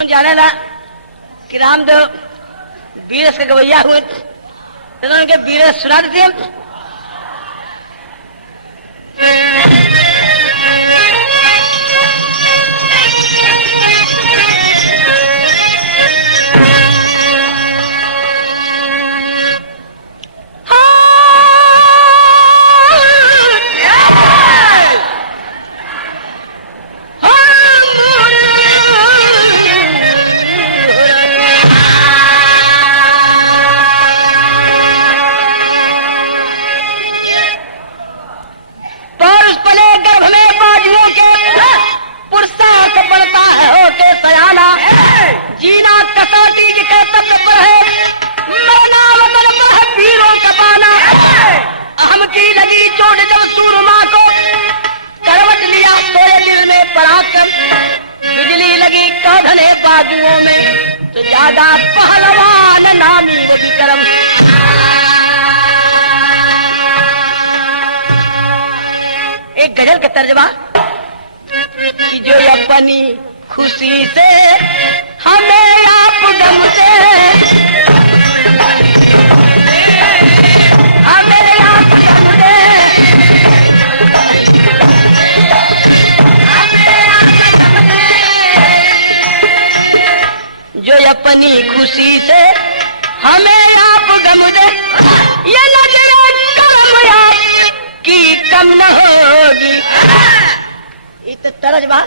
जाने ला कि रामदेव बीरस के गवैया हुए तो उनके बीरस सुना देते जीना कसौटी के कर्तव्य पर है, मरना वतन पर है वीरों का पाना। अहम की लगी चोट जब सूरमा को, करवट लिया सोए दिल में पराक्रम। बिजली लगी कौधने बाजुओं में, तो ज्यादा पहलवान नामी वो विक्रम। एक गजल का तर्जमा कि जो अपनी खुशी से हमें आप गम से, हमें आप गम से, हमें आप गम से, जो अपनी खुशी से हमें आप गम दे, ये नजर कम आपकी कम न होगी। ये तो तर्जमा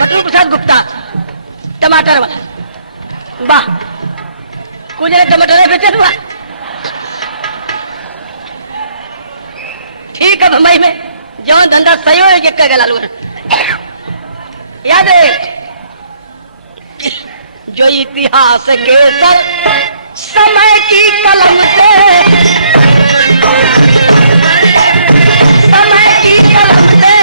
मटरू प्रसाद गुप्ता टमाटर वाला। वाह, कुछ टमाटर बेचे हुआ ठीक है। मुंबई में जौन धंधा सही हो एक लालू याद है, जो इतिहास के सर समय की कलम से, समय की कलम से,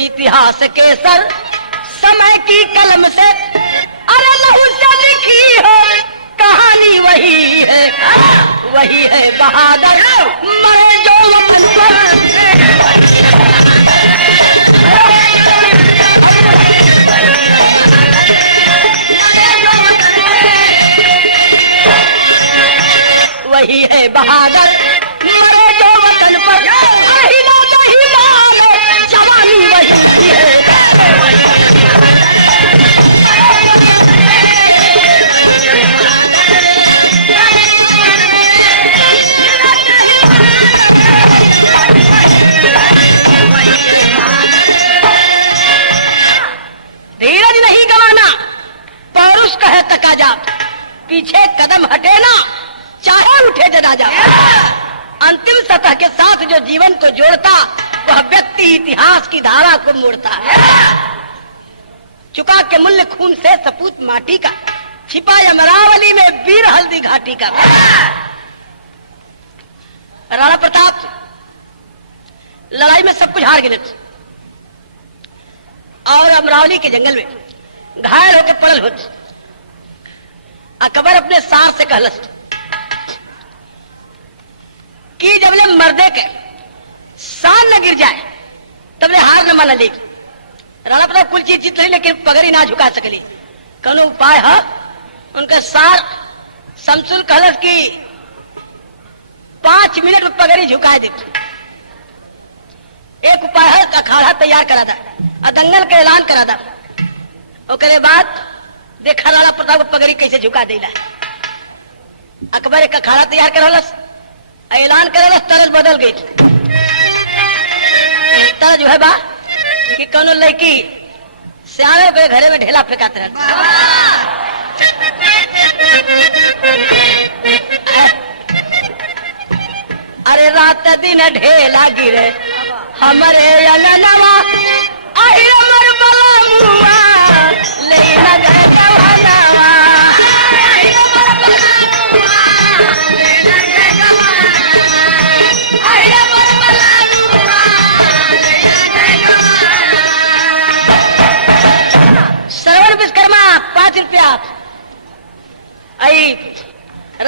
इतिहास के सर समय की कलम से, अरे लहू से लिखी हो कहानी वही है, वही है बहादुर मरे जो वतन पर। वही है बहादुर मरे जो वतन पर, जवानी वही है। धीरज नहीं गवाना, पौरुष कहे तकाजा, पीछे कदम हटे ना चाहे उठे जनाजा। अंतिम सतह के साथ जो जीवन को जोड़ता, वह व्यक्ति इतिहास की धारा को मोड़ता है। चुका के मूल्य खून से सपूत माटी का, छिपा अमरावली में वीर हल्दी घाटी का। राणा प्रताप लड़ाई में सब कुछ हार गए और अमरावली के जंगल में घायल होकर पड़ल होते। अकबर अपने सार से कहलस कि जबले मर्दे के शान न गिर जाए तबले हार न मान ली। राणा प्रताप कुल चीज जीत रही लेकिन पगड़ी ना झुका सकली। कौनो उपाय है? उनका सार शमसुल कहलस कि 5 मिनट में पगड़ी झुका दे। एक उपाय है, अखाड़ा तैयार करा था और दंगल का ऐलान करा था। उसके बाद देखा राणा प्रताप को पगड़ी कैसे झुका देला। अकबर एक अखाड़ा तैयार करलस, ऐलान करलस, तरज बदल गई। तरज जो है बा कि कौनो लड़की सियाने के घरे में ढेला फेंकात रह। अरे रात दिन ढेला गिरे हमारे अंगनवा, आई अमर बला मुआ ले न गए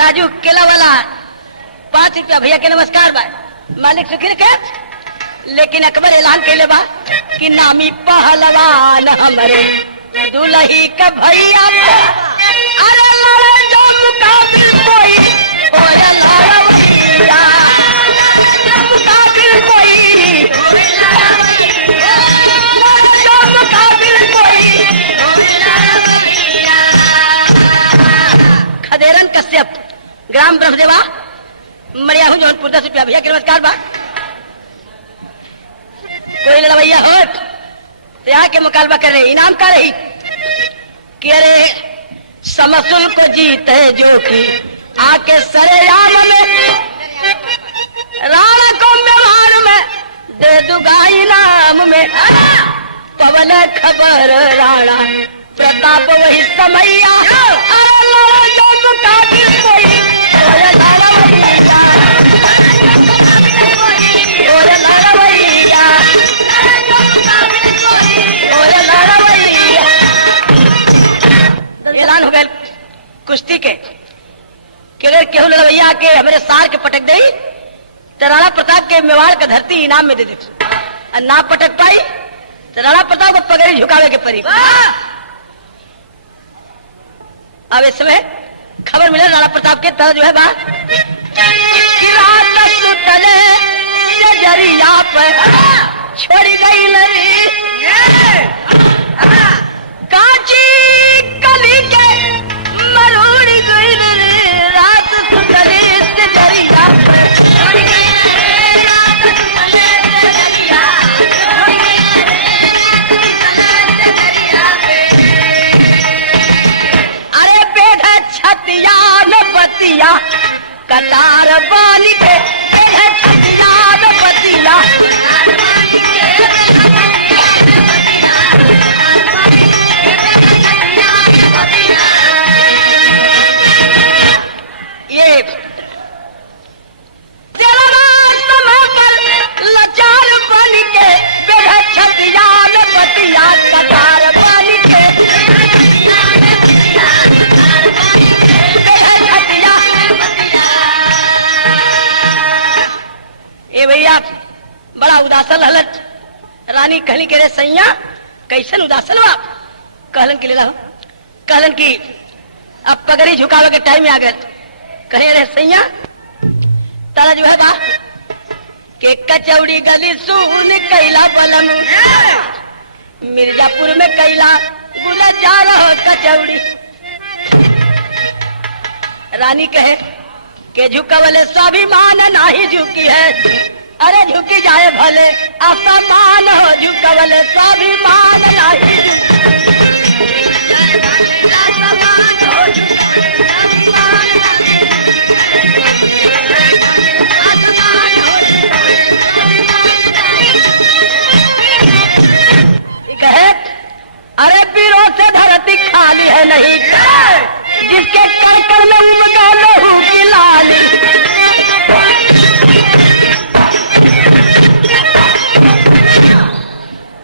राजू केला वाला 5 रुपया भैया के नमस्कार बा मालिक सुखी रखे। लेकिन अकबर ऐलान कैले बा कि नामी पहलवान हमरे दुलही का भैया अरे लड़े जो मुकाबिल कोई ओए लड़वैया मुकाबिल कोई ओए लड़वैया जो मुकाबिल कोई ओए लड़वैया। खदेरन कश्यप ग्राम ब्रह्मदेवा मरिया हूँ जौनपुर 10 रुपया भैया के नमस्कार बा। कोई लड़वैया हो तो यहाँ के मुकाबला कर रहे इनाम का रही कि अरे समसुल को जीत है जो कि आके सरेआम में राणा को व्यवहार में दे दूंगा इनाम में। पवन खबर राणा प्रताप वही समैया अरे लड़ो जो मुकाबिल कोई ओए लड़वैया ओए लड़वैया ओए लड़वैया। ऐलान हो गया कुश्ती के कि अगर केहू लड़वैया के हमारे सार के पटक दई तो राणा प्रताप के मेवाड़ का धरती इनाम में दे दी और ना पटक पाई तो राणा प्रताप को पगड़ी झुकावे के परी। अब इसमें खबर मिले राणा प्रताप के तरह जो है बा जरिया पर छोड़ गई लड़ी काची कली के मरूड़ी गई रात सुतले से जरिया छोड़ गई रात सुतले से जरिया छोड़ गई जरिया। अरे पेट छतिया न पतिया कतार बानी के पेट छतिया न पतिया ये समय पर लाचार बन के बेघर छतिया न पतिया कतार बन के ए भैया बड़ा उदासन हलत रानी कहली के रे सैया कैसन उदासन बा कहलन के लेला कहलन की अब पगड़ी झुकावे के टाइम आ गए कहे रे सैया तारा जो है बा के कचौड़ी गली सुन कैला बलम मिर्जापुर में कैला गुलजार हो कचौड़ी। रानी कहे के झुकावले स्वाभिमान नाही झुकी है अरे झुकी जाए भले असमान हो झुकावले स्वाभिमान नाही कहे अरे पीरों से धरती खाली है नहीं जिसके कर में उमगा लहू की लाली।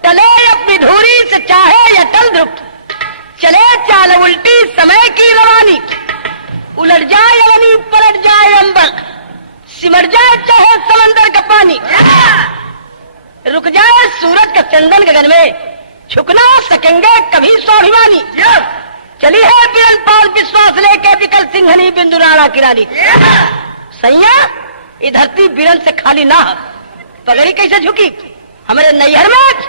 चले अपनी धूरी से चाहे या टल ध्रुव चले चाल उल्टी समय की रवानी उलट जाए अवनी पलट जाए अंबर सिमट जाए चाहे समंदर का पानी रुक जाए सूरज का चंदन गगन में झुकना सकेंगे कभी स्वाभिमानी। चली है बिरल पाल विश्वास लेके विकल सिंहनी बिंदु राणा की रानी। सैया ये धरती बिरल से खाली ना पगड़ी कैसे झुकी हमारे नैहर में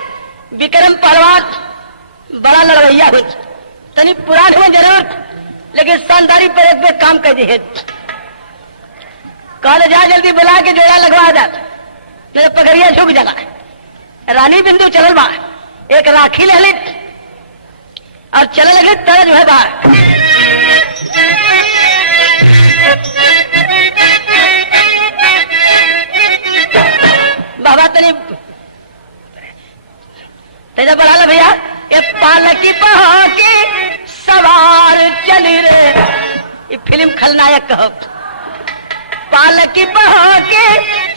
विक्रम पहलवान बड़ा लड़वैया हुई तनी पुरान हुए जरूर लेकिन शानदारी पर एक बेर काम कर दी है कल जा जल्दी बुला के जोड़ा लगवा जा मेरे पगड़िया झुक जाला। रानी बिंदु चलल बा एक राखी ले ली और चले लगे तरह जो है बाहर बाबा तनी तेजा बढ़ा ला भैया ये पालकी पहा के सवार चली रे ये फिल्म खलनायक कहो पालकी पहा के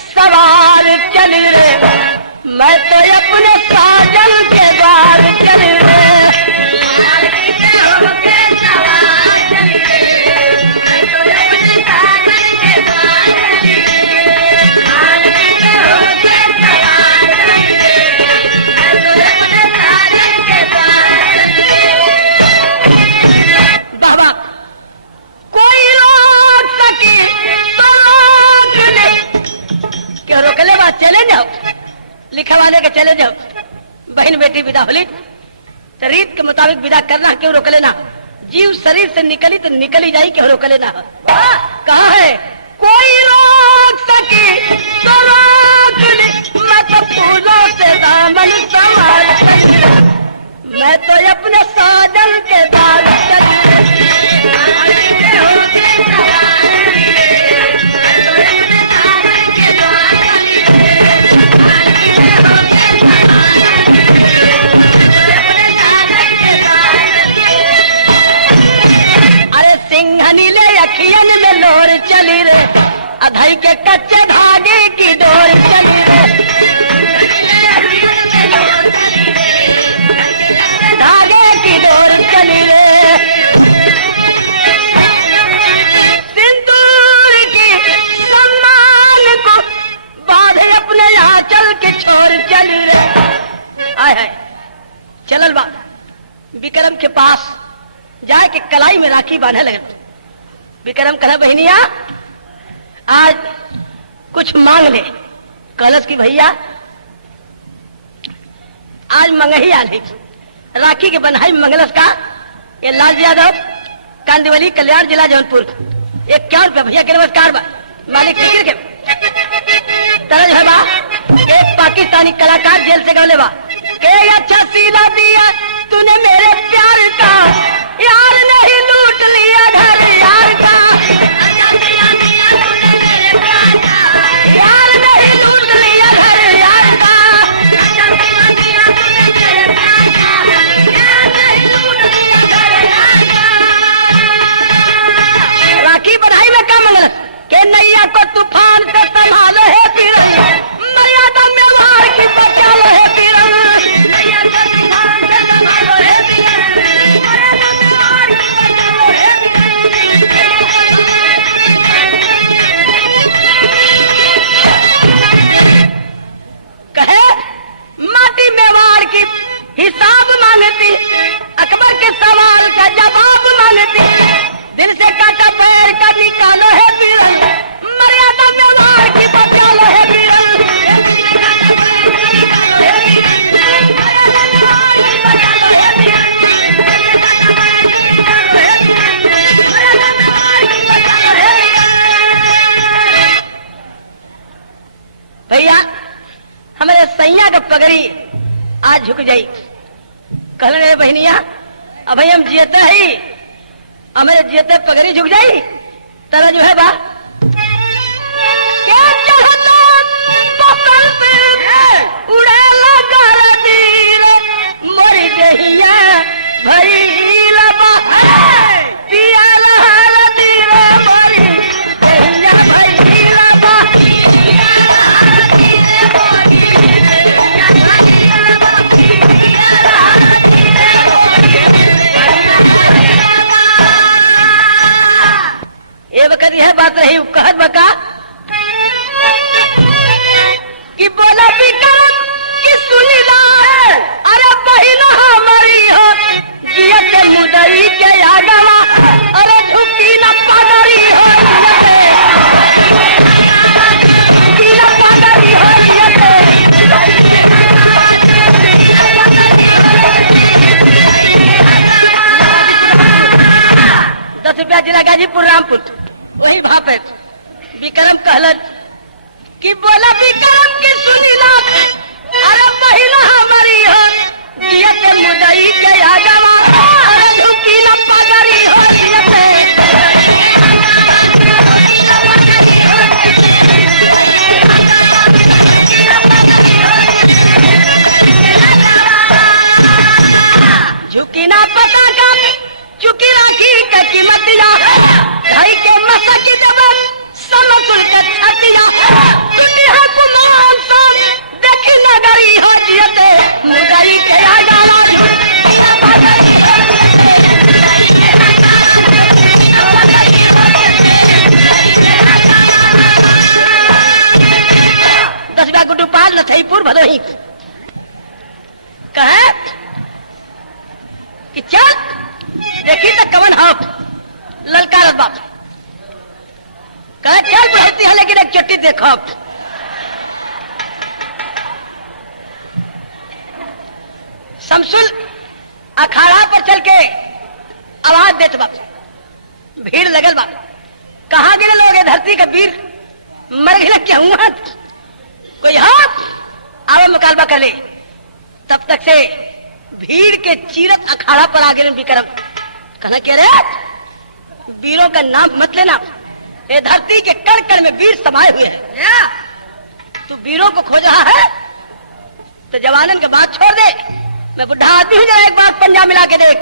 सवार चली रे मैं तो अपने साजन के द्वार चली रे पालकी पहा के सवार चली रे मैं तो अपने बहन बेटी विदा होली तो रीत के मुताबिक विदा करना, क्यों रोक लेना? जीव शरीर से निकली तो निकली जाई, क्यों रोक लेना? कहा है कोई रोक सके तो रोक ले, मैं तो फूलों से दामन संभाल, मैं तो अपने साजन के दाल नीले अखियन में लोर चली रे, अधई के कच्चे धागे की डोर चली रे, धागे की डोर चली रे, सिंदूर की सम्मान को बांधे अपने आंचल के छोर चली रे। आय है चलल बा विक्रम के पास जाए के कलाई में राखी बांधे लगे। विक्रम कहा बहनिया आज कुछ मांग ले। कलश की भैया आज मंगही आली, राखी के बन्हाई मंगलस का ये लाल यादव कांदिवली कल्याण जिला जौनपुर। एक क्या रुपया भैया के नमस्कार बा मालिक के तरज है बा। एक पाकिस्तानी कलाकार जेल से गले बा के अच्छा सीला दिया तूने मेरे प्यार का, यार नहीं लूट लिया घर यार का, यार नहीं लूट लिया घर यार का, राखी बधाई में का मंगल के नैया को तूफान से संभालो है पीरन, मर्यादा व्यवहार की बचा लो है पीरन, नैया को तूफान से संभालो है पीरन, मर्यादा व्यवहार की बचा लो है कहे माटी मेवाड़ की हिसाब मांगती, अकबर के सवाल का जवाब मांगती, दिल से काटा पैर का निकालो है पीरन, मर्यादा व्यवहार की बचा लो है पीरन, भैया हमारे सैया का पगड़ी आज झुक जाई। कहने लगे बहनिया अब भाई हम जियते ही हमारे जियते पगड़ी झुक जाई तरह जो है बा क्या चढ़ता पतल पे उड़ेला गरदीर मरी देहिया भईला बा पिया लहरदीर मरी देहिया भईला बा करी है बात रही कहत बका कि बोला विक्रम कि सुनीला है, अरे बहिना हमारी हो जियत मुदई के आगवा, अरे झुकी न पगड़ी हो झुकी न पगड़ी हो 10 रुपया जिला गाजीपुर रामपुर वही भाप है। विक्रम कहलत कि बोला विक्रम की सुनीला अरे बहिना हमारी हो जियत मुदई के आगवा, अरे झुकी न पगड़ी हो झुकी ना पता का चुकी राखी का कीमत दिया भाई के मसा की जबन समसुल के छतिया टूटी है कुमान सब देखी नगरी हो जियते मुदई के आगाला दसवा गुडुपाल नथईपुर भदोही कहे कि चल देखी तो कवन हो ललकारत बाप कहे चल बढ़ती है लेकिन एक चट्टी देखो शमसुल अखाड़ा पर चल के आवाज देत बा, भीड़ लगल बा, कहाँ गिरे लोग धरती का वीर मर गए क्या हुआ, कोई हाथ आवे मुकाबला कर ले। तब तक से भीड़ के चीरत अखाड़ा पर आ गए विक्रम, कहना कह रहे वीरों का नाम मत लेना, ये धरती के कण कण में वीर समाये हुए हैं, तू वीरों को खोज रहा है तो जवानन के बात छोड़ दे, मैं बुढ़ा आदमी हूं, जरा एक बार पंजा मिला के देख,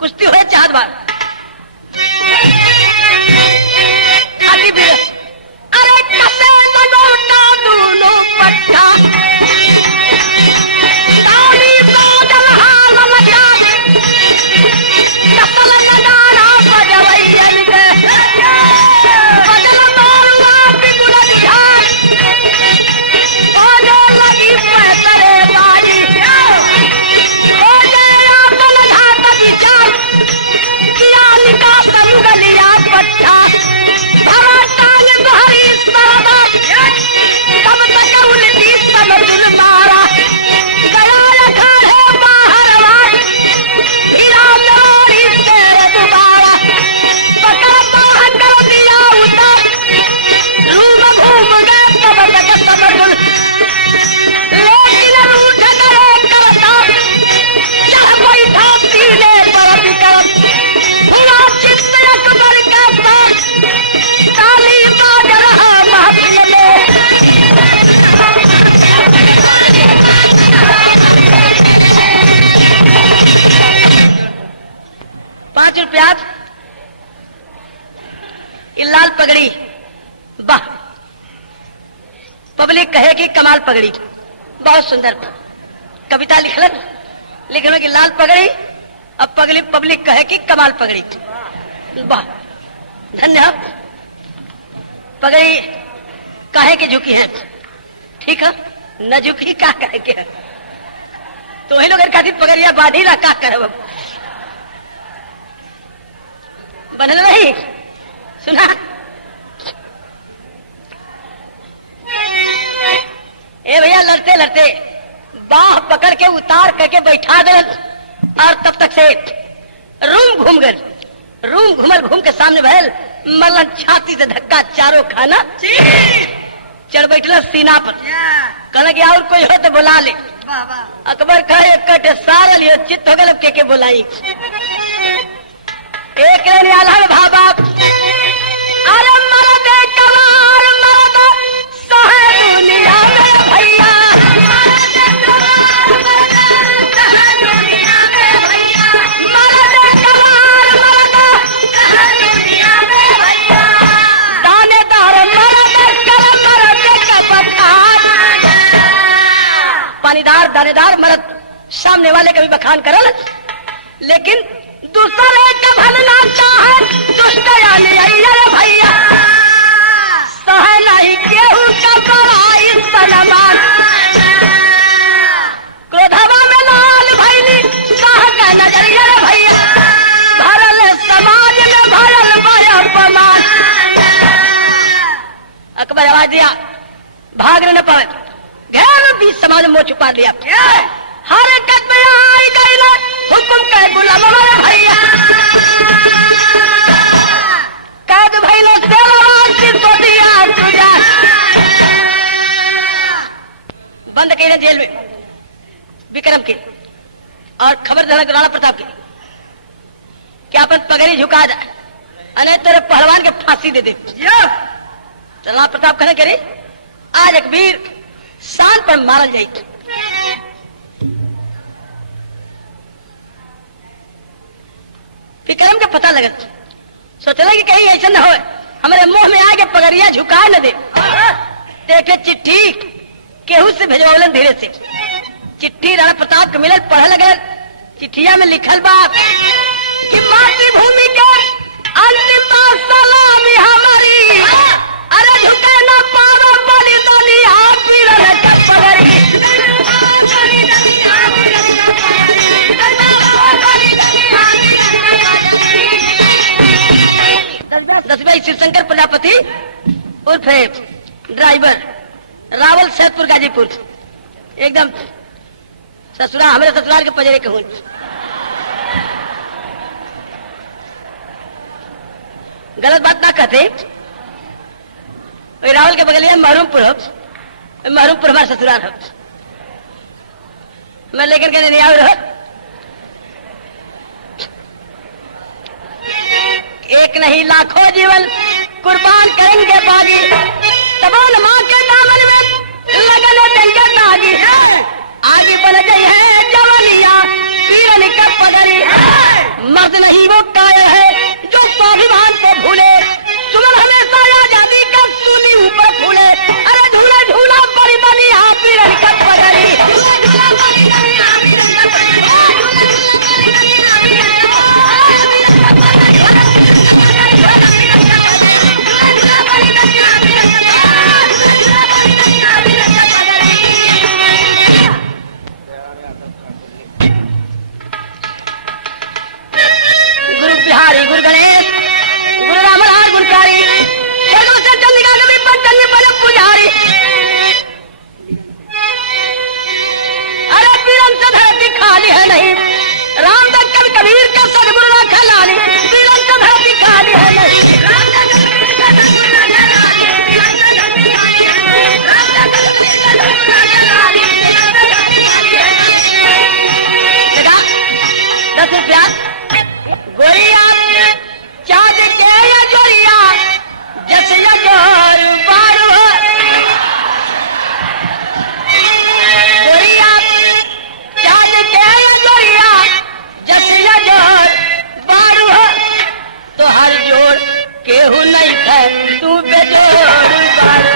कुश्ती हुए 4 बार। अरे कसे मनोटा दोनों पट्टा ताली बादल हाल मचा कसल नगाड़ा बजवैयन के बदल मारुआ बिगुड़ दिहार ओने लगी पैसरे बाई ओने आपन घाट विचार किया निका संगलिया पट्टा भरा टांग तुम्हारी सरदा तब तक उल्टी समझुल मारा गया अखाड़े बाहर वार हीरा लोरी तेरे दोबारा पकड़ बाहर कर दिया उतर रूम घूम गए तब तक समझुल लेकिन रूठ करे करता चढ़ बैठा सीने पर विक्रम हुआ चित्त अकबर का साथ ताली बाज रहा महफिल में 5 रुपया लाल पगड़ी, वाह, पब्लिक कहे कि कमाल पगड़ी, बहुत सुंदर कविता लिखने की लाल पगड़ी, अब पब्लिक कहे कि कमाल पगड़ी, वाह, धन्यवाद। पगड़ी काहे की झुकी है, ठीक है, न झुकी का कहे के है, तो वही लोग खातिर पगड़िया बांधी ना का करे बनल नहीं सुना। ए भैया लड़ते लड़ते बाह पकड़ के उतार करके बैठा दे और तब तक से रूम घूम गए, रूम घूम के सामने भैल मलन छाती से धक्का चारों खाना चढ़ बैठला सीना पर, कहना कि और कोई हो तो बुला ले। अकबर कहे कट सारा लियो चित्त हो गए के बुलाई एक भाबा अरे मरद कवार मरद सहे दुनिया में भैया मरद कवार मरद सहे दुनिया में भैया दानेदार मरद कर मरद का बखान पानीदार दानेदार मरद सामने वाले का भी बखान करल, लेकिन दूसरे का भलना चाहे दुष्ट भैया सह नहीं केहू का बड़ाई सलमान क्रोधवा में लाल भैली सह का नजरिया भैया भरल समाज में भरल अपमान। अकबर आवाज दिया, भागने न पाए, घेर बीच समाज में मुंह छुपा दिया, हर कद में आई गई हुक्म कह गुलाम भैया कैद भैलो तो दिया तुझा बंद कही जेल में विक्रम के, और खबर देना राणा प्रताप की क्या अपन पगड़ी झुका जाए अने तेरे पहलवान के फांसी दे दे। राणा प्रताप कहने करे आज एक वीर शान पर मारल जाए। विक्रम का पता लगा, सोचला कि कहीं ऐसा न हो हमारे मुंह में आके पगड़िया झुका न दे, देखे चिट्ठी केहू से भेजवालन धीरे से, चिट्ठी राणा प्रताप के मिलल, पढ़े लगे, चिट्ठिया में लिखल बा कि मातृभूमि के अंतिम सलामी हमारी अरे झुके न पावे बलि दुनिया पीरन के पगड़ी 10 शिवशंकर प्रजापति उर्फ ड्राइवर रावल सैदपुर गाजीपुर एकदम ससुराल हमारे ससुराल के पजरे के हूँ। गलत बात ना कहते। रावल के बगल में महरूमपुर हमारा ससुराल है। मैं लेकर के नहीं आऊ रहा। एक नहीं लाखों जीवन कुर्बान करेंगे बागी, तबोल माँ के दामन में लगन देंगे तागी। आगे बन गई है जवानिया पीरन का पगड़ी। मर्द नहीं वो कायर है जो स्वाभिमान को भूले, सुमन हमेशा आजादी का सूली ऊपर फूले। अरे झूला झूला बड़ी बनिया पीरन का पगड़ी। गुरु गणेश, गुरु रामलाल गुणकारी, से चंद्रिका कवि पंचन्य बल पुजारी। अरे पीरन से धरती खाली है नहीं, रामदास कवि कबीर का सदगुरु ना खलानी। पीरन से धरती खाली है नहीं, रामदास कबीर का सदगुरु ना खलानी। पीरन से धरती खाली है नहीं, रामदास कबीर का सदगुरु ना खलानी। पीरन से धरती खाली है नहीं। देखा 10 रुपया गोरिया चाँद के या जोरिया जैसे या जोर बारू। गोरिया चाँद के या जोरिया जैसे या जोर बारू। तो हर जोड़ केहू नहीं है तू बेजोड़ बारू।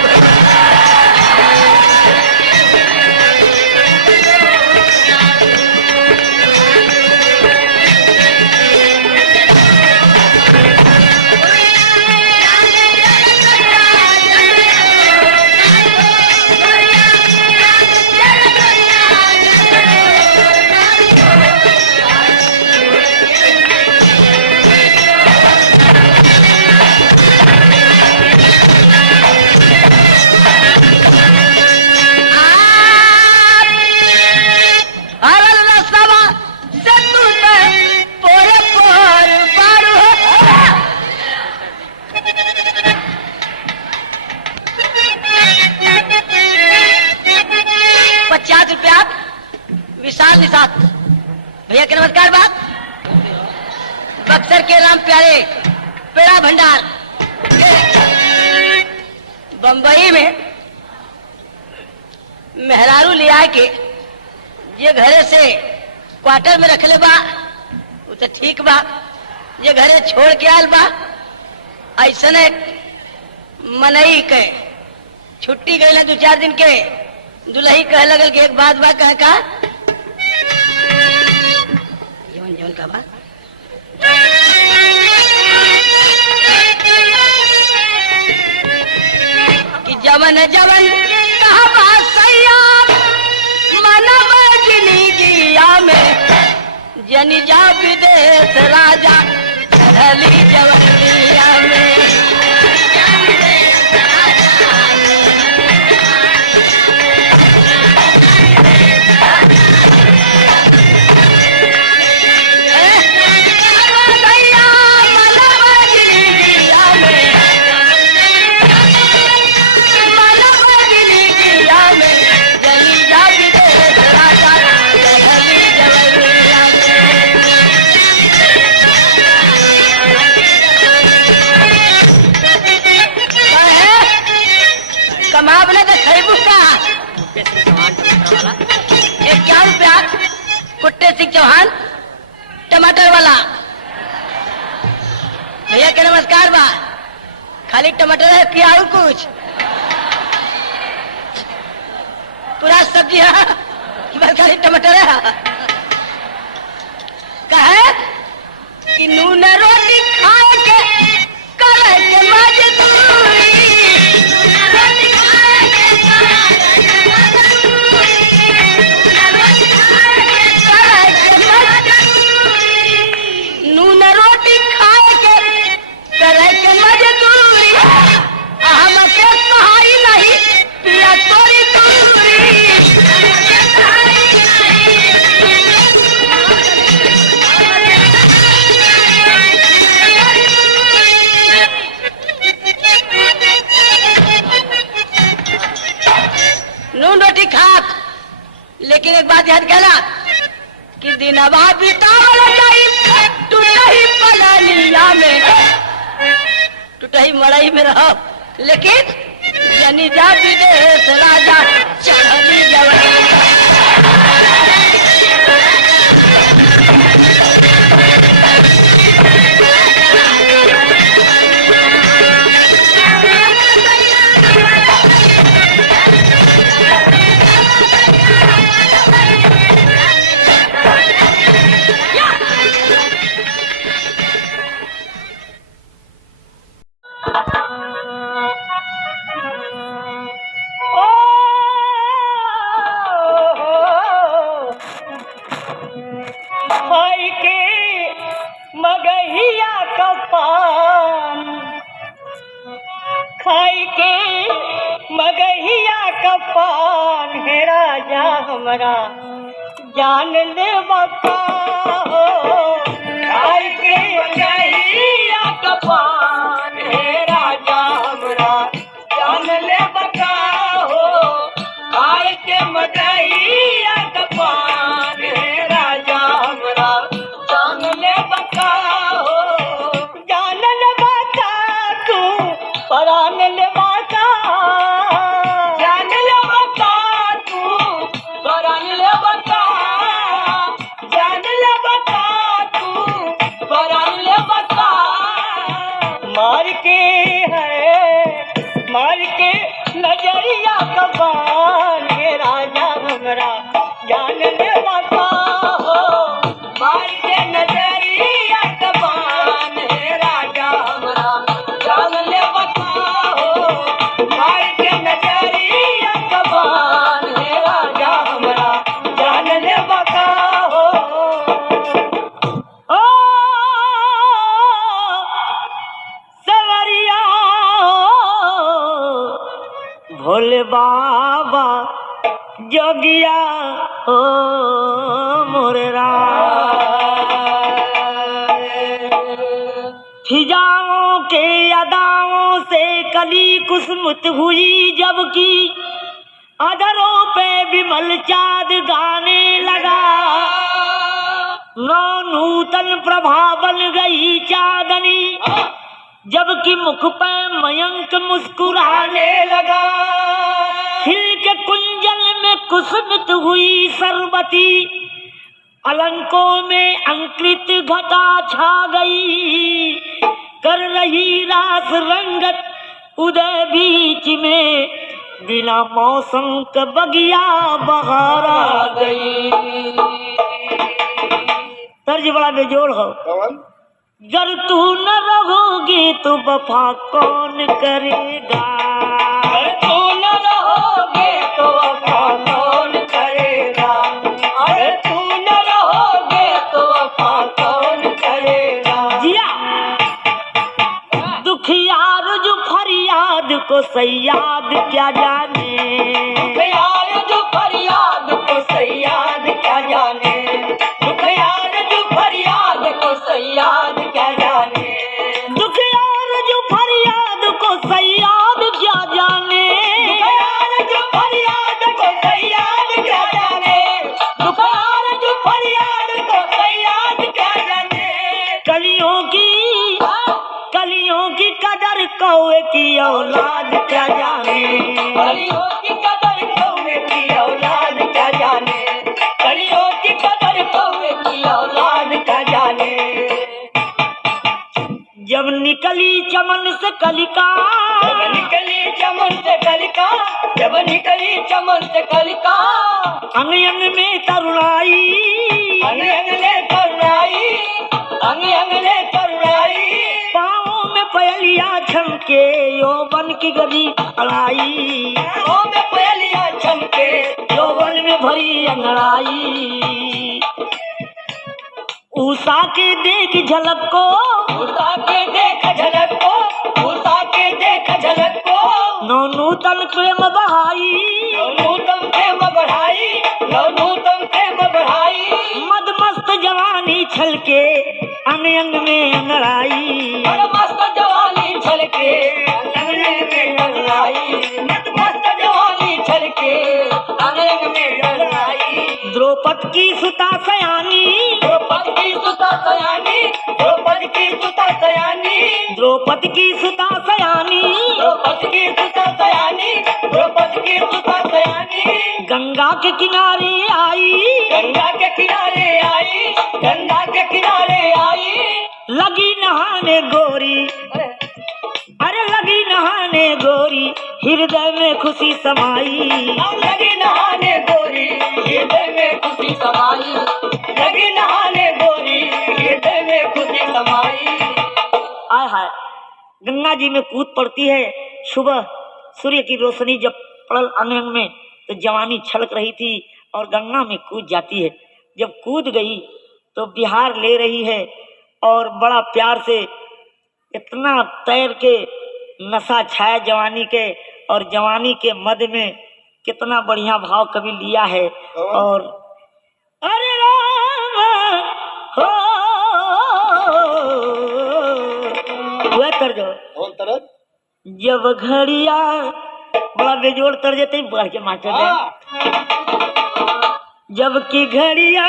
विशाल निषाद भैया के नमस्कार। बात बक्सर के राम प्यारे पेड़ा भंडार बंबई में मेहरारू ले आए के ये घरे से क्वार्टर में रखले बा वो तो ठीक बा, ये घरे छोड़ के आयल बा। ऐसने मनई के छुट्टी गई 2-4 दिन के दुल्ही कह लगल कि एक बात बा कह का जीवन जीवन का बा। कि जवन जवन कहा बात सैया मनव जिंदगिया में जनी जा विदेश राजा ढली जवनिया में। कुट्टे सिंह चौहान टमाटर वाला भैया के नमस्कार बा। खाली टमाटर है कि और कुछ पूरा सब्जी है कि बस खाली टमाटर है। कहे कि नून रोटी खाए के करे के मजदूरी, रोटी खाए के करे के नून रोटी खाए के करे के मजदूरी। हमके सहाय नहीं पिया तोरी दूरी, हमके सहाय नहीं कि दिनवा बितावल जाई टूटही पलानिया में, टूटही मड़ई में रह, लेकिन जनी जा विदेश राजा चढ़ली जवानी। खाई के मगहिया का पान है राजा हमारा जान ले बका हो। खाई के मगहिया का पान है राजा हमारा जान ले बका हो। खाई के मगहिया का पान है राजा हमारा जान ले बका हो। जान ले बका तू परान ले बका, जान ले बका तू परान ले बका, जान ले बका तू परान ले बका। मार के नजरिया का बान है राजा हमारा जान ले बका हो। मार के नजरिया का बान है राजा हमारा जान ले बका हो। मार के नजरिया का बान है राजा हमारा जान ले बका हो। ओ सवरिया भोले बाबा जोगिया हो मोरा फिजाओं के अदाओं से कली कुसुमत हुई जबकि अधरों पे विमल चाँद गाने लगा। नौ नूतन प्रभा बन गई चांदनी जबकि मुख पे मयंक मुस्कुराने लगा। खिल के कुंजल में कुसुमित हुई सरबती अलंकों में अंकृत घटा छा गई। कर रही रास रंगत उदय बीच में बिना मौसम के बगिया बहार आ गई। तर्ज बड़ा बेजोड़ हो। जब तू न रहोगी तो वफा कौन करेगा। अगर तू न रहोगे तो वफा कौन करेगा। अगर तू न रहोगे तो वफा कौन करेगा। जिया दुखियार जो फरियाद को सयाद क्या जाने। दुखियार जो फरियाद को सयाद क्या जाने। दुखियार जो फरियाद को सयाद क्या जाने। दुखियार जो फरियाद को सयाद क्या जाने। दुखियार जो फरियाद को सयाद क्या जाने। दुखियार जो फरियाद को सयाद क्या जाने। कलियों की कदर कौवे की औलाद क्या जाने। कलियों की कदर कौवे की औलाद क्या जाने। कलियों की कदर कौवे की औलाद क्या जाने। जब निकली चमन से कलिका, जब निकली चमन से कलिका, जब निकली चमन से कलिका। अंग अंग में तरुणाई, अंग अंग ले तरुणाई, अंग अंग ले तरुणाई। पाँवों में पयलिया छमके यौवन की गदी अड़ाई। पाँवों में पयलिया छमके यौवन में भरी अंगड़ाई। उषा के देख झलक को, उषा के देख झलक को, उषा के देख झलक को। नौ नूतन प्रेम बढ़ाई, नौ नूतन प्रेम बढ़ाई, नौ नूतन प्रेम बढ़ाई। मद मस्त जवानी छलके अंग अंग में अंगड़ाई। मद मस्त जवानी छलके अंग अंग में अंगड़ाई। मद मस्त जवानी छलके अंग अंग में अंगड़ाई। द्रौपद की सुता सयानी की सुता सयानी, द्रौपदी की सुता सयानी, द्रौपदी की सुता सयानी, द्रौपदी की सुता सयानी, गंगा के किनारे आई, गंगा के किनारे आई, गंगा के किनारे आई, लगी नहाने गोरी, अरे लगी नहाने गोरी, हृदय में खुशी समाई, अब लगी नहाने गोरी, हृदय में खुशी समाई, लगी नहाने गोरी, हृदय में खुशी समाई। आय हाय, गंगा जी में कूद पड़ती है। सुबह सूर्य की रोशनी जब पड़ल अंग में तो जवानी छलक रही थी और गंगा में कूद जाती है। जब कूद गई तो बिहार ले रही है और बड़ा प्यार से इतना तैर के नशा छाया जवानी के, और जवानी के मद में कितना बढ़िया भाव कभी लिया है। और अरे राम हो वह तर्ज जब घड़िया बड़ा बेजोड़ तर्ज है बढ़ के मास्टर जब की घड़िया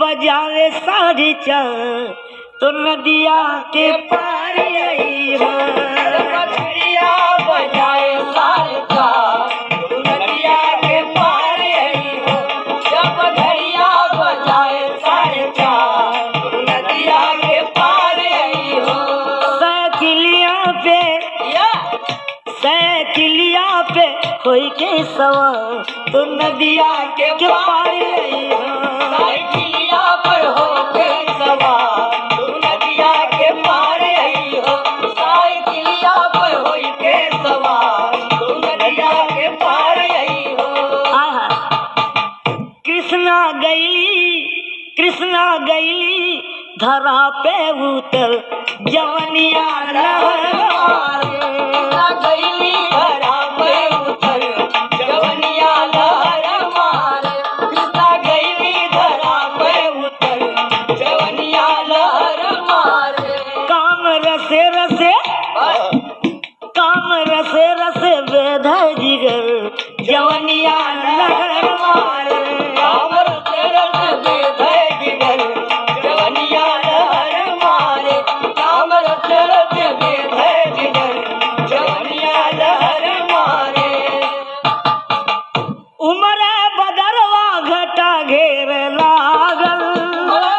बजावे साढ़े चार तो नदिया के पार आई हो, घड़िया बजाए सारे चार, नदिया के पार आई हो, जब घड़िया बजाए सारे चार, नदिया के पार आई हो। साइकिलिया पे कोई के सवार तो नदिया के पार आई हो, साइकिलिया पर होके सवार, नदिया के पार आई हो, साइकिलिया पर होके सवार, नदिया के पार आई हो। कृष्णा गईली धरा पे उतर जवनिया लहर गईली धरा पे उतर जवनिया लहर मारे, कृष्णा गईली धरा पे उतर जवनिया लहर मारे। काम रसे रसे वेद जिगर जवनिया लहर मारे, काम रसे रसे वेद जिगर जवनिया लहर मारे, काम रसे रसे वेद जिगर जवनिया लहर मारे। उमर बदरवा घटा घेर लागल,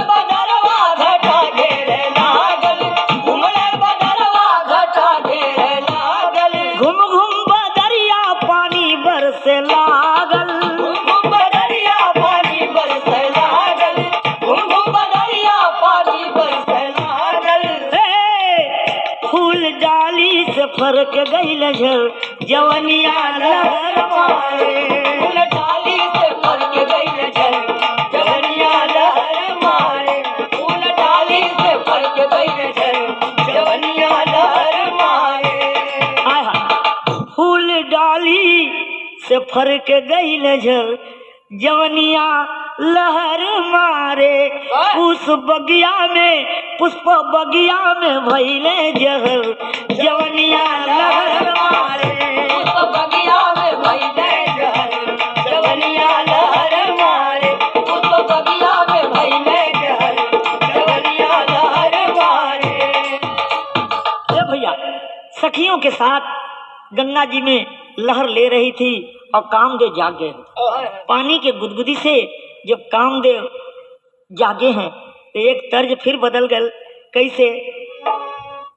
बदरवा घटा घेर लागल, उमर बदरवा घटा घेर लागल, घुम घुम बदरिया पानी बरसे लागल, घुम बदरिया पानी बरसे लागल, घुम बदरिया पानी बरसे लागल। फूल डाली से फरक गईल झर जवनिया लहर मारे, फूल डाली से फरक गईल झर जवनिया लहर मारे, फूल डाली से फरक गईल झर जवनिया लहर मारे। हाय हाय, फूल डाली से फरक गईल झर जवनिया लहर मारे, उस बगिया में पुष्प बगिया में भइले जहर जवनिया लहर मारे, उस बगिया में भइले जहर जवनिया लहर मारे, उस बगिया में भइले जहर जवनिया लहर मारे। ए भैया, सखियों के साथ गंगा जी में लहर ले रही थी और कामदेव जाग गए। पानी के गुदगुदी से जब कामदेव जागे हैं तो एक तर्ज फिर बदल गल। कैसे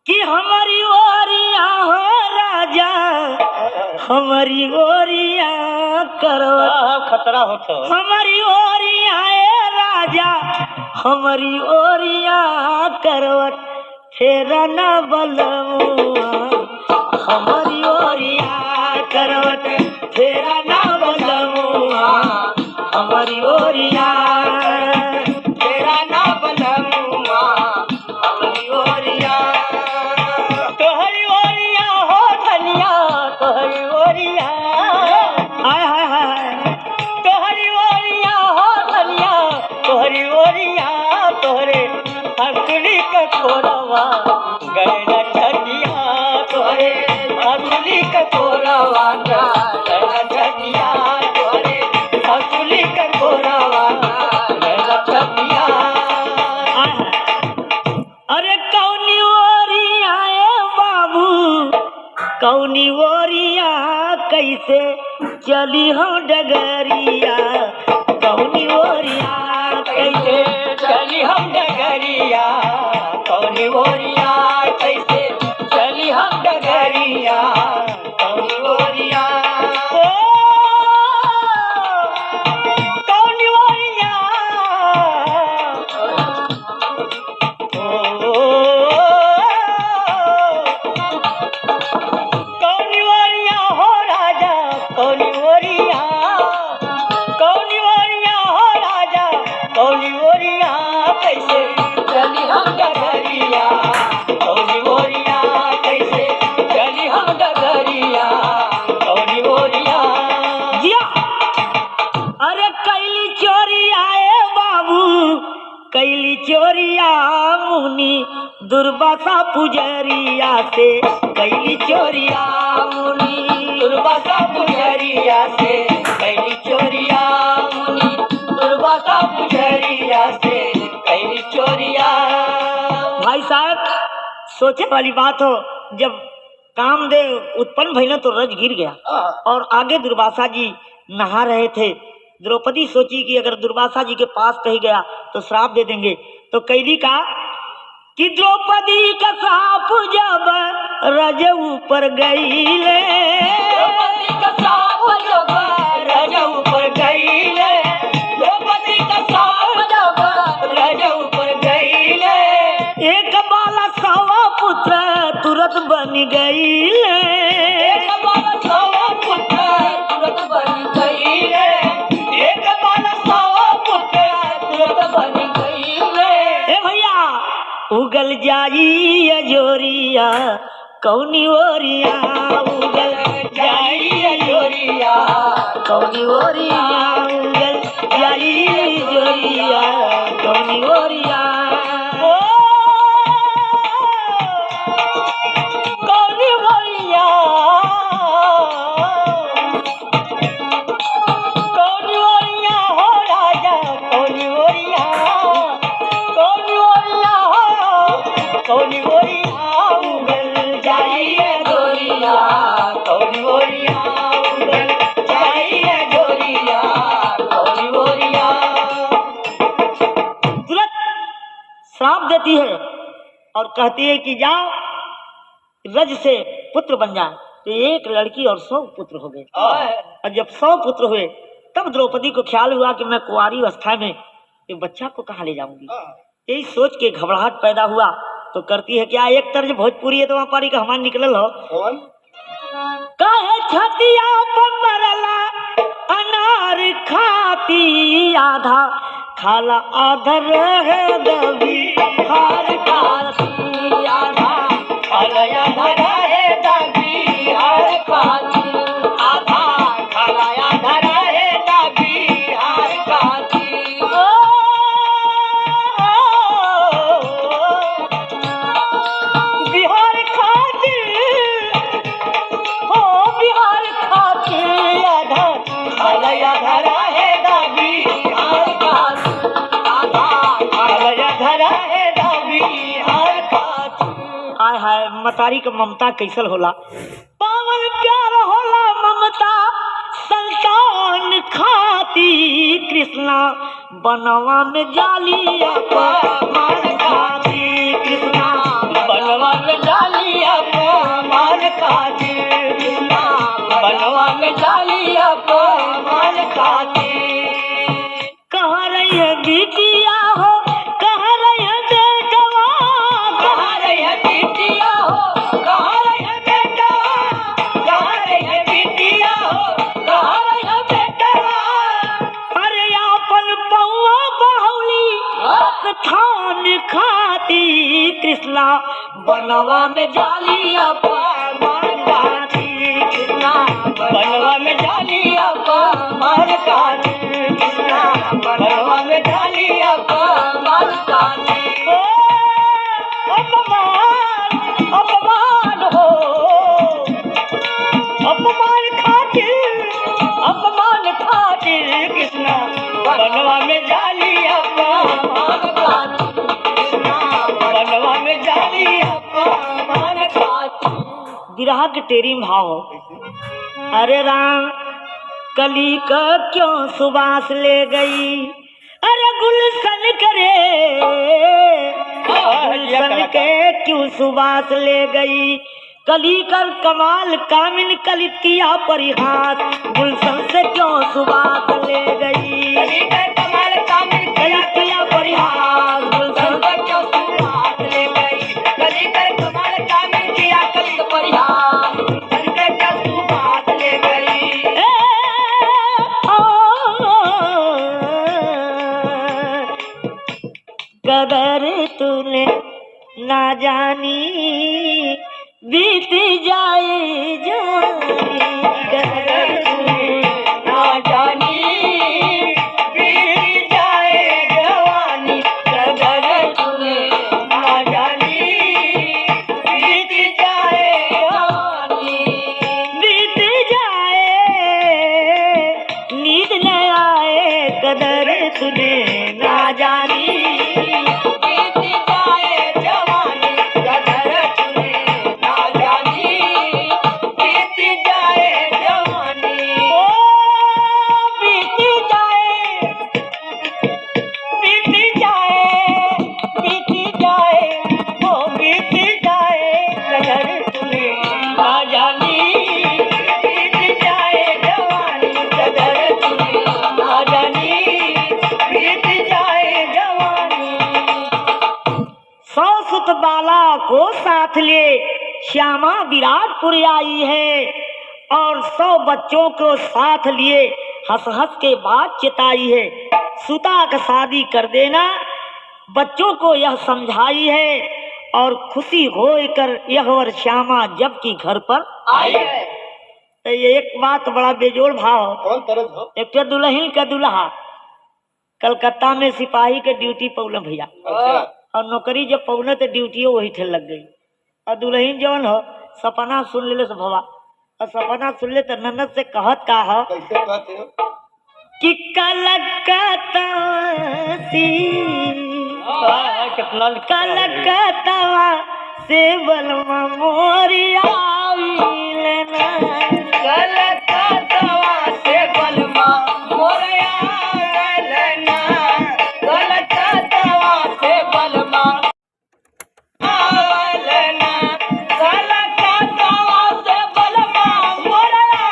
कि हमारी ओरिया हो राजा, हमारी ओरिया करो खतरा होता, हमारी ओरिया ए राजा, हमारी ओरिया करवट फेरा न बलमुआ, हमारी ओरिया करवट फेरा न बलमुआ, हमारी ओरिया तेरा ना बलमुआ, हमारी ओरिया। तोहरी ओरिया हो धनिया, तोहरी ओरिया, हाय हाय हाय, तोहरी ओरिया हो धनिया, तोहरी ओरिया, तोहरे हंसुली का कोरवा गैला छटिया, तोहरे हंसुली का कोरवा गैला छटिया, तोहरे हंसुली का कोरवा गैला छटिया। अरे का कौनी ओरिया कैसे चली हो डगरिया, कौनी ओरिया कैसे चली हम डगरिया, कौनी ओरिया कैसे चली हम डगरिया, कौनी ओरिया ओ कौनी ओरिया कौनी ओरिया हो राजा, कौनी ओरिया, कौनी ओरिया हो राजा, कौनी ओरिया कैसे चली हम डगरिया, कौनी ओरिया कैसे चली हम डगरिया, कौनी ओरिया जिया। अरे कैली चोरिया ए बाबू, कैली चोरिया मुनि दुर्वासा पुजरिया से, कैली चोरिया मुनि दुर्वासा पुजरिया से, कैली चोरिया मुनि दुर्वासा पुजरिया से, कैली चोरिया। भाई साहब सोचे वाली बात हो, जब कामदेव उत्पन्न भइल तो रज गिर गया और आगे दुर्वासा जी नहा रहे थे। द्रौपदी सोची कि अगर दुर्वासा जी के पास कहीं गया तो श्राप दे देंगे, तो कैली का कि द्रौपदी का श्राप जब रज ऊपर गईले, द्रौपदी का श्राप जब रज ऊपर गईले, द्रौपदी का श्राप जब रज ऊपर गईले, एक बाला सवा पुत्र तुरंत बन गईले, एक बाला सवा पुत्र तुरंत बन गईले, एक बाला सवा पुत्र तुरंत बन गईले। ए भैया उगल जाई अजोरिया कौनी ओरिया, उगल जाई अजोरिया कौनी ओरिया, उगल जाई अजोरिया कौनी ओरिया। ओ कौनी ओरिया, कौनी ओरिया हो राजा, कौनी ओरिया, कौनी ओरिया हो, कौनी ओरिया उगल जाई अजोरिया, कौनी ओरिया उगल जाई अजोरिया, कौनी ओरिया। तुरंत श्राप देती है और कहती है कि जाओ रज से पुत्र बन जाए। तो एक लड़की और 100 पुत्र हो गए, और जब 100 पुत्र हुए तब द्रौपदी को ख्याल हुआ कि मैं कुंवारी अवस्था में एक बच्चा को कहाँ ले जाऊंगी। यही सोच के घबराहट पैदा हुआ तो करती है क्या, एक तर्ज भोजपुरी है तो वहाँ पारी का हमार निकलल हो, कहे छतिया पर मरला अनार खाती, आधा खाला आधा रहे दबी हार खाती, आधा खालया धरा है दाबी हार खाती, आधा खालया धरा है दाबी हार खाती। ओ बिहार खाती, हो बिहार खाती, आधा खालया धरा है दाबी हार खाती, आधा खालया धरा है दाबी हार खाती। आय हाय मतारी का ममता कैसल होला, पावन प्यार होला ममता संतान खाती, कृष्णा बनवा में जालिया मार खाती, कृष्णा बनवा में जालिया मार खाती, कृष्णा बनवा में जालिया मार खाती। कह रही है बिटिया हो, कह रही है बेटवा, कह रही है बिटिया हो, कह रही है बेटवा, कह रही है बिटिया हो, कह रही है बेटवा। अरे अपन पौआ बढ़ौली स्थान खाती, कृष्णा बनवा में जालिया मार खाती, कृष्णा बनवा में जालिया मार खाती, कृष्णा बनवा में जालिया मार खाती। ओ अपमान अपमान हो, अपमान खातिर, अपमान खातिर, कृष्णा बनवा में जालिया मार खाती, कृष्णा बनवा में जालिया मार खाती। बिरहा के टेरी में भाव हो। अरे राम कली का क्यों सुबास ले गई, अरे गुलशन करे गुलशन के क्यों सुबास ले गई, कली कर कमाल कामिन कलितिया परिहास, गुलशन से क्यों सुबास ले गई, कली कर कमाल कामिन कलितिया परिहास, गुलशन से क्यों सुबास ले गई, कली कर कमाल कामिन किया कलित परिहास, गुलशन से क्यों सुबास ले गई। कदर तूने ना जानी बीत जाए जानी, कदर तूने ना जानी बीत जाए जवानी, कदर तूने ना जानी बीत जाए जवानी, बीत जाए नींद न आए, कदर तूने ना जानी बीत जाए जवानी, कदर तूने ना जानी बीत जाए जवानी। ओ बीत जाए बीत जाए बीत जाए वो बीत जाए, कदर तूने ना जानी बीत जाए जवानी, कदर तूने ना जानी बीत जाए जवानी। 100 सुत बाला को साथ ले श्यामा विराटपुर आई है, और 100 बच्चों को साथ लिए हंस हंस के बात चिताई है, सुता का शादी कर देना बच्चों को यह समझाई है, और खुशी होकर यह और श्यामा जबकि घर पर आई है तो ये एक बात बड़ा बेजोड़ भाव। कौन तरह हो? एक तो दुल्हन का दुल्हा कलकत्ता में सिपाही के ड्यूटी पौला भैया, और नौकरी जब पौने तो ड्यूटी वही थे लग गई, और दुल्हन जवन हो सपना सुन ले से भवा, और सपना सुन ले तो ननद से कहत का हो कैसे कहते हो? कि कलकत्ता कितना कलकत्ता से बलमा मोरिया लेना, कलकत्ता से बलमा मोरया लेना, कलकत्ता से बलमा लेना, कलकत्ता से बलमा मोरया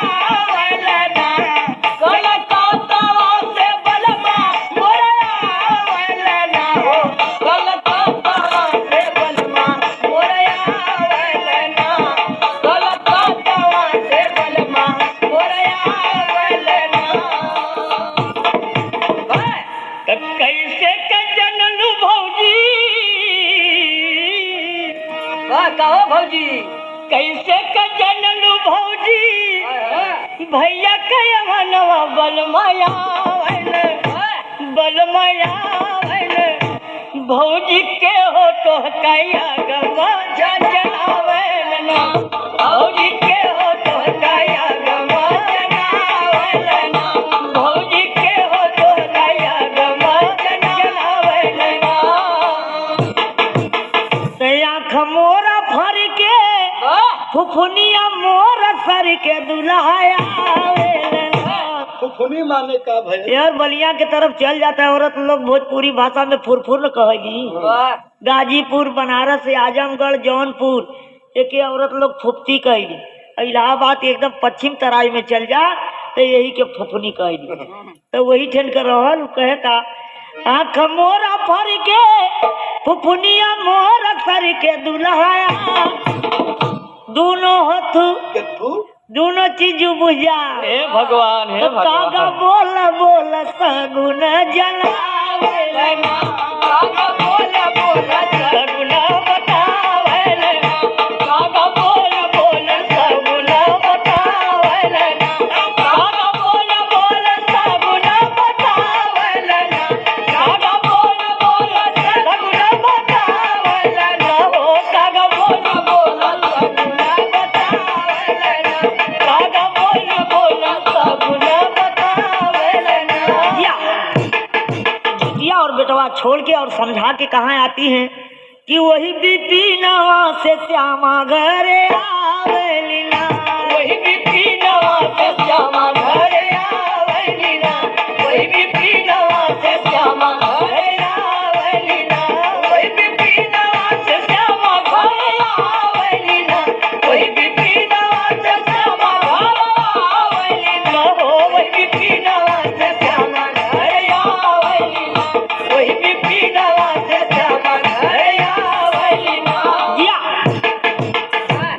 लेना, कलकत्ता से बलमा मोरया लेना हो, कलकत्ता से बलमा मोरया लेना, कलकत्ता से बलमा मोरया लेना। कैसे के जनन भौजी, कहो भौजी, कैसे के जनन भौजी, भैया के मनवा बलमाया बलमाया भौजी के हो तो कैया गवा जनावे ना, भौजी के हो तो कैया गवा जनावे ना, भौजी के हो तो कैया गवा जनावे ना। आँख मोरा भर के फुफुनिया मोर सर के दुल्हाया फुफुनी माने का भैया? यार बलिया के तरफ चल जाता है औरत लोग भोजपुरी भाषा में फुरफुर कहेगी, गाजीपुर बनारस आजमगढ़ जौनपुर एक औरत लोग फुफती कहेगी, इलाहाबाद एकदम पश्चिम तराई में चल जा तो यही के फुफनी कहेगी, तो वही ठन कर रहल कहे का आँख मोरा भर के फुफुनिया मोर सर के दुल्हाया, दोनों हथु दोनों चीज बुझा हे भगवान हे कागा बोल बोल सगुन जलावे लेना, कागा बोल बोल सगुन बतावे लेना, कागा बोल बोल सगुन बतावे लेना, कागा बोल बोल सगुन बतावे लेना, कागा बोल बोल सगुन बतावे लेना, ओ कागा बोल बोल सगुन बतावे लेना, कागा बोल बोल सगुन बतावे लेना। जितिया और बेटवा छोड़ के और समझा के कहाँ आती हैं कि वही बिपिनवा से श्यामा घरे आवेली। दिनवा से श्यामा घर आवली ना। जिया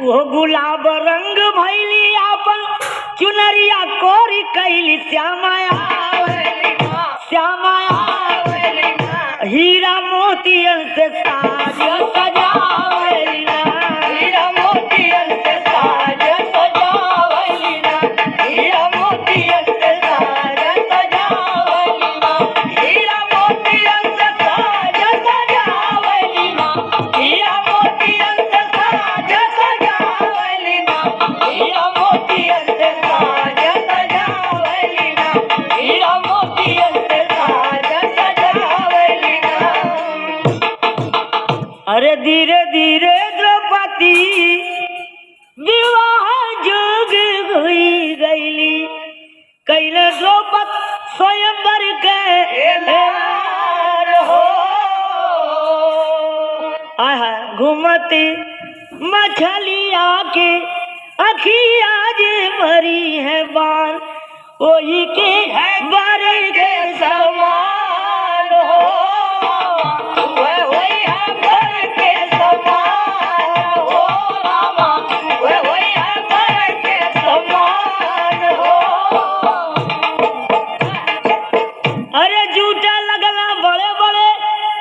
वो गुलाब रंग भैली आपन चुनरिया कोरी कैली श्यामा आवली ना, श्यामा आवली ना, हीरा मोतियन से साज सजावली ना। हीरा मोतियन से साज सजावली ना, हीरा मोतियन से साज सजावली ना, हीरा मोतियन से साज सजावली ना, हीरा मोतियन से साज सजावली ना, हीरा मोतियन से साज सजावली ना, हीरा मोतियन से साज सजावली ना। अरे धीरे धीरे द्रौपदी विवाह जोग हुई गईली कैले द्रौपद स्वयंवर के एलार हो, आहा घूमती मछलिया के अखिया जे मरी है बार वही के बारे के समान हो, वह वही है बर के समान हो रामा, वह वही है बर के समान हो। अरे झूठा लगला बड़े बड़े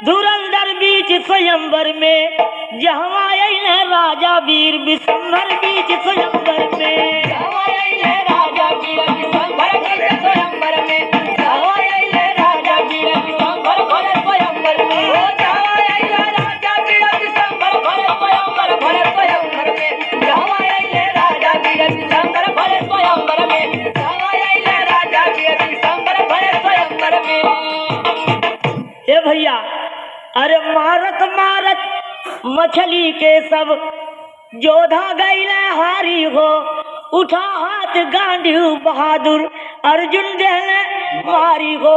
धुरंधर बीच स्वयंवर में जहाँ अइले राजा वीर विशंभर बीच स्वयंवर में जवाइले राजा वीर विशंभर घोड़े स्वयंवर में, जवाइले राजा वीर विशंभर घोड़े स्वयंवर में, ओ जवाइले राजा वीर विशंभर घोड़े स्वयंवर में, जवाइले राजा वीर विशंभर घोड़े स्वयंवर में, जवाइले राजा वीर विशंभर घोड़े स्वयंवर में। हे भैया अरे मारत मारत मछली के सब जोधा गईले हारी हो उठा हाथ गांधी बहादुर अर्जुन देले मारी हो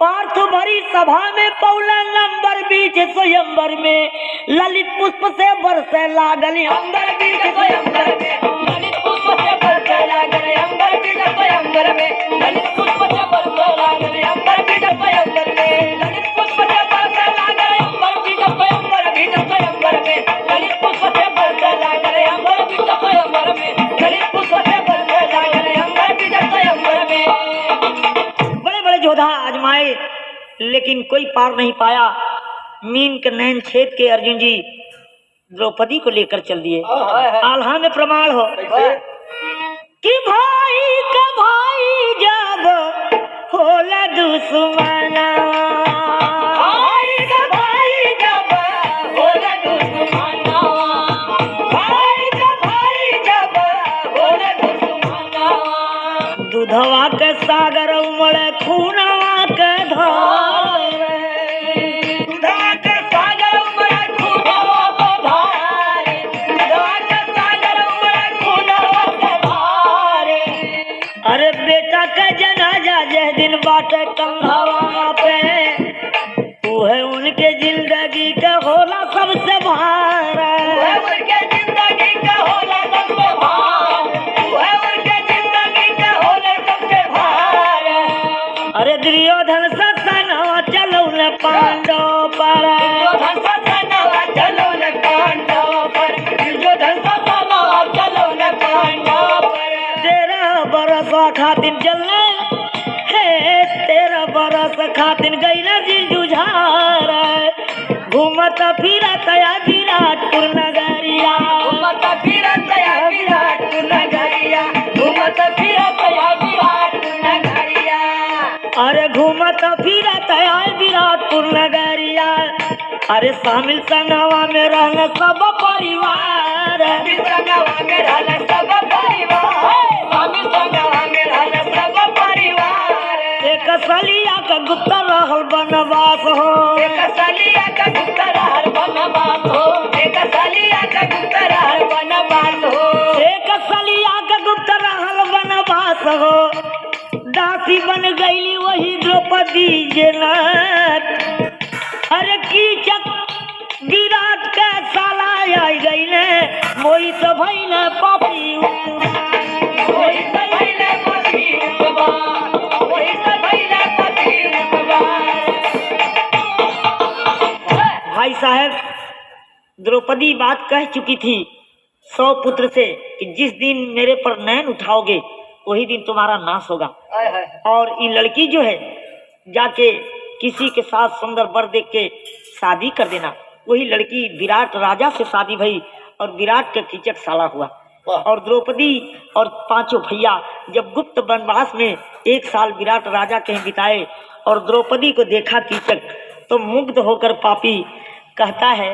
पार्थ भरी सभा में पौला नंबर बीच स्वयंवर में ललित पुष्प से बरसे लागली अंबर बीच स्वयंवर में, ललित पुष्प से बरसे लागले अंबर बीच स्वयंवर में, ललित पुष्प से बरसे लागले अंबर बीच स्वयंवर में, ललित पुष्प से बरसे लागले अंबर बीच स्वयंवर बीच स्वयंवर में, ललित पुष्प से बरसे लागले अंबर बीच स्वयंवर में, ललित पुष्प से बरसे लागले अंबर बीच स्वयंवर में। बड़े बड़े जोधा आजमाए लेकिन कोई पार नहीं पाया मीन के नैन छेद के अर्जुन जी द्रौपदी को लेकर चल दिए आल्हा में प्रमाण हो कि भाई का भाई जब होला दुश्मना भाई का भाई जब होला दुश्मना, भाई का भाई जब होला दुश्मना, दूधवा के सागर उमड़े खूनवा के धार दूधवा के सागर उमड़े खूनवा के धार, दूधवा के सागर उमड़े खूनवा के धार। अरे बेटा का जनाजा जह दिन बाटे कंधवा पे है उनके जिंदगी का होला सबसे भार वह उनके जिंदगी का होला सबसे भार, वह उनके जिंदगी का होला सबसे भार। अरे दुर्योधन सत्सनवा चलो न पांडव पर दुर्योधन सत्सनवा चलो न पांडव पर, दुर्योधन सत्सनवा चलो न पांडव पर। 13 बरस खातिन चलने हे 13 बरस खातिन गई न जी जुझार घूमत फिरत या विराटपुर नगरिया घूमत फिरत या विराटपुर नगरिया, घूमत फिरत या विराटपुर नगरिया। अरे घूमत फिरत या विराटपुर नगरिया अरे शामिल संगवा में रहना सब परिवार संगवा में रहना सब परिवार, स्वामी संगवा में रहना सब परिवार। एक सलिया का गुप्त रहल बनवास हो एक सलिया का गुप्त रहल बनवास हो, एक सलिया का गुप्त रहल बनवास हो, एक सलिया का गुप्त रहल बनवास हो दासी बन गईली वही द्रौपदी जेनाथ अरे कीचक विराट के साला आई गईले मोई तो भइले पापी वही तो भइले पापी उपवास, वही तो भइले पापी उपवास। भाई साहब द्रौपदी बात कह चुकी थी 100 पुत्र से कि जिस दिन मेरे पर नैन उठाओगे वही दिन तुम्हारा नाश होगा। और ये लड़की जो है जाके किसी के साथ सुंदर वर देख के शादी कर देना। वही लड़की विराट राजा से शादी भई और विराट का कीचक साला हुआ। और द्रौपदी और पांचों भैया जब गुप्त वनवास में 1 साल विराट राजा कहीं बिताए और द्रौपदी को देखा कीचक तो मुग्ध होकर पापी कहता है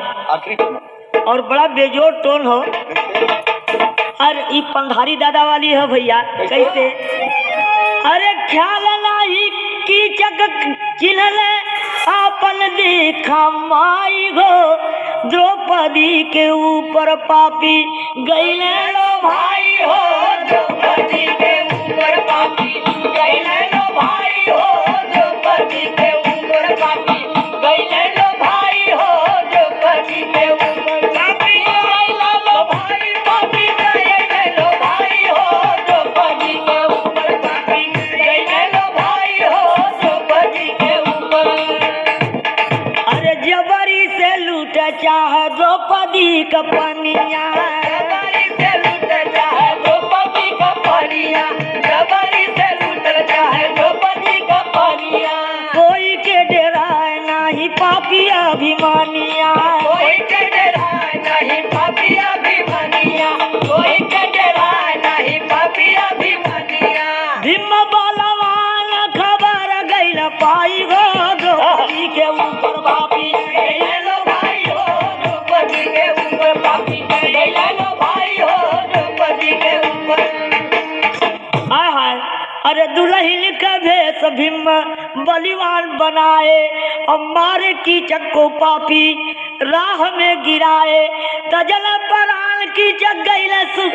और बड़ा बेजोड़ टोन हो। अरे ई पंधारी दादा वाली है भैया कैसे? अरे ख्याल नाही कीचक चिन्हले आपन देखा माई गो द्रौपदी के ऊपर पापी गईले लो भाई हो। द्रौपदी के ऊपर पापी गईले लो भाई हो। द्रौपदी के ऊपर पापी गईले लो भाई हो। द्रौपदी के ऊपर पापी गईले लो भाई पापी गईले लो भाई हो। द्रौपदी के ऊपर पापी गईले लो भाई हो। द्रौपदी के ऊपर अरे जबरी से लूट चाहे द्रौपदी का पनिया। जबरी से लूट चाहे द्रौपदी का पनिया। जबरी से लूट चाहे द्रौपदी का पनिया। कोई के डराए नहीं पापी अभिमानिया। कोई के डराए नहीं पापी अभिमानिया। कोई के डराए नहीं पापी अभिमानिया। भीम बलवान खबर गइल पाई गो द्रौपदी के ऊपर पापी गइल लो भाई हो। द्रौपदी के ऊपर पापी गइल लो भाई हो। द्रौपदी के ऊपर हाय हाय। अरे दुल्हन का भेष भीम बलिवान बनाए और मारे कीचक को पापी राह में गिराए। तजल परान कीचक गइल सुख।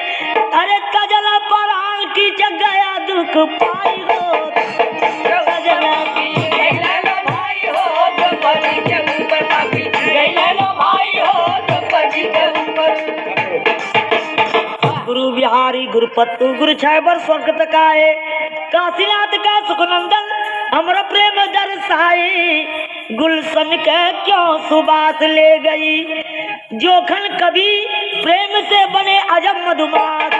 अरे तजल परान कीचक गया दुख पाई गो। तजल गइल लो भाई हो। द्रौपदी के ऊपर पापी गइल लो भाई हो। द्रौपदी के ऊपर गुरु बिहारी गुरुपत्तु गुरु छाबर स्वर्गत काए काशीनाथ का सुखनंदन अमर प्रेम दर्शाई। गुलशन के क्यों सुबास ले गई जोखन कभी प्रेम से बने अजब मधुमास।